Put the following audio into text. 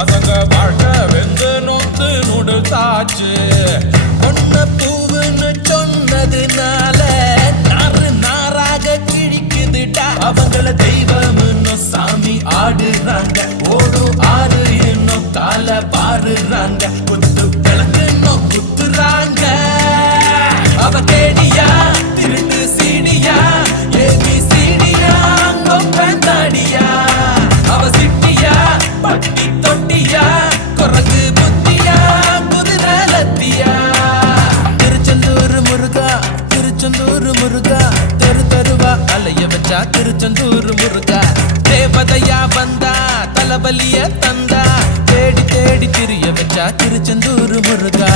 பசங்க வாழ்க்கை வெந்து நொந்து நுடுத்தாச்சு. பொண்ண பூவுன்னு சொன்னதுனால நாறு நாராக கிழிக்குதுடா. அவங்கள தெய்வம்னு சாமி ஆடுறாங்க. ஓடும் ஆறு இன்னும் கால பாருறாங்க. குத்து விளக்கு இன்னும் குத்துறாங்க. அவ கேடியா திருட்டு சீடியா ஏபி சீடியா கொப்பந்தாடியா. அவ சிட்டியா பட்டி தொட்டியா குரங்கு புத்தியா குதிரை லத்தியா. திருச்செந்தூர் முருகா திருச்செந்தூர் முருகா தெரு தெருவா அலைய வச்சா திருச்செந்தூர் முருகா. தேவதையா வந்தா தலவலிய தந்தா தேடி தேடி திரிய வச்சா திருச்செந்தூர் முருகா.